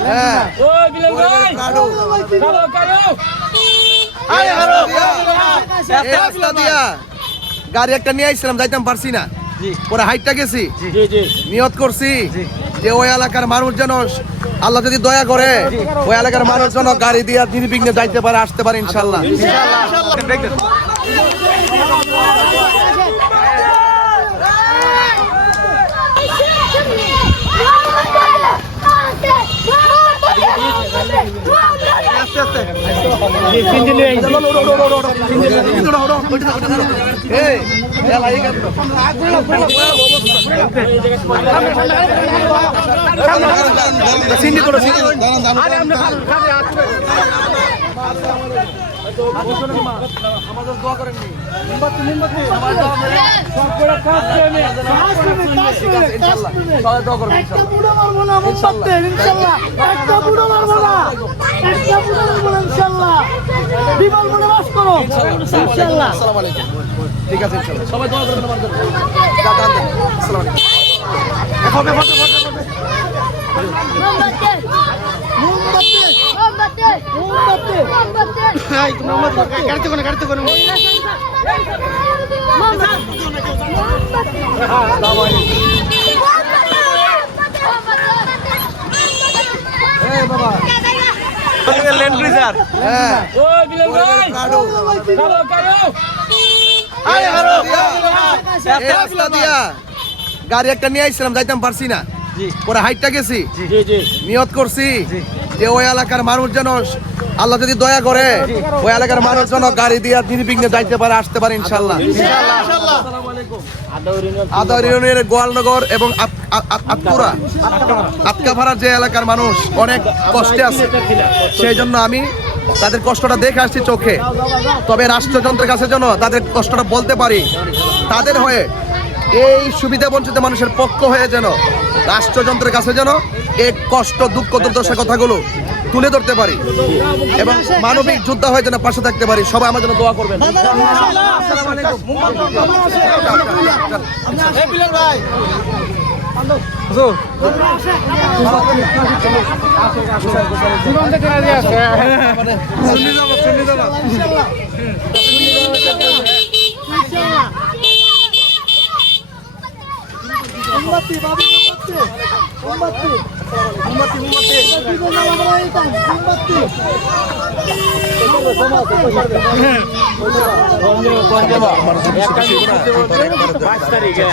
হ্যাঁ। বিলাল ভাই। আরে রাস্তা দিয়া। গাড়ি একটা নিয়ে আইছিলাম যাইতাম পারছি না। পরে হাইটটা গেছি। নিয়ত করছি যে ওই এলাকার মানুষ যেন আল্লাহ যদি দয়া করে ওই এলাকার মানুষ যেন গাড়ি দিয়ে নির্বিঘ্নে যাইতে পারে আসতে পারে ইনশাল্লাহ এই, এলা, এই গাড়ি। সিন্ডি করো, সিন্ডি করো। আমাদের দোয়া করেন নি। ইনশাল্লাহ। সবাই দোয়া করবেন, ইনশাল্লাহ। বুড়ো মারবো না মোমবাতি ইনশাল্লাহ একটা বুড়ো মারবো না একটা বুড়ো মারবো না ইনশাল্লাহ বিমল মনে বাস করো আসসালামু আলাইকুম। ঠিক আছে ইনশাল্লাহ। সবাই দোয়া করবেন আমার জন্য। যা, দান দেন। আসসালামু আলাইকুম। এ, ফটো, ফটো, ফটো, ফটো। গাড়িতে হ্যাঁ। ওই বিলাল ভাই। কারও। কারও কারও আরে কারও। রাস্তা দিয়া। গাড়ি একটা নিয়ে আইছিলাম যাইতাম পারছি না। পরে হাইটটা গেছি। নিয়ত করছি যে ওই এলাকার মানুষ যেন আল্লাহ যদি দয়া করে ওই এলাকার মানুষ যেন গাড়ি দিয়ে নির্বিঘ্নে যাইতে পারে আসতে পারে ইনশাল্লাহ আদার ইউনিয়নের গোয়ালনগর এবং আত- আত- আত- আতকুরা আতকাভাড়ার যে এলাকার মানুষ অনেক কষ্টে আছে। সেই জন্য আমি তাদের কষ্টটা দেখে আসছি চোখে। তবে রাষ্ট্রযন্ত্রের কাছে যেন তাদের কষ্টটা বলতে পারি তাদের হয়ে এই সুবিধা বঞ্চিত মানুষের পক্ষ হয়ে যেন রাষ্ট্রযন্ত্রের কাছে যেন এই কষ্ট দুঃখ দুর্দশা কথাগুলো তুলে ধরতে পারি এবং মানবিক যোদ্ধা হয়ে যেন পাশে থাকতে পারি। সবাই আমার জন্য দোয়া করবেন। আসসালামু আলাইকুম। মোমবাতি বাবু মোমবাতি মোমবাতি মোমবাতি পাঁচ তারিখে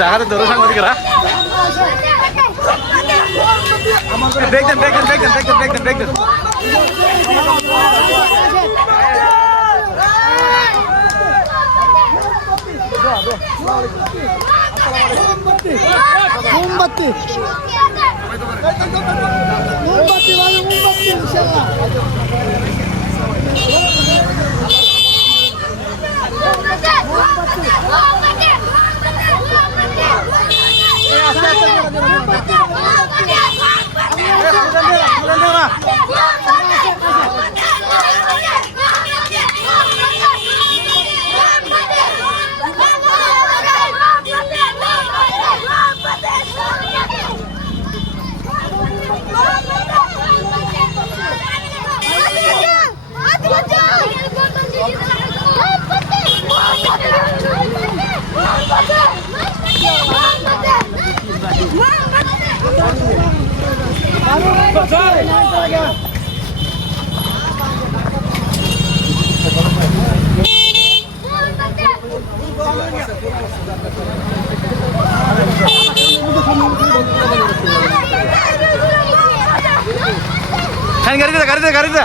জায়গাতে ধরো সাংবাদিকেরা দেখতেন দেখতেন দেখতেন দেখতেন দেখতেন দেখতেন মোমবাতি মোমবাতি ভাই মোমবাতি Sen Yan talaga. Kan garida garida garida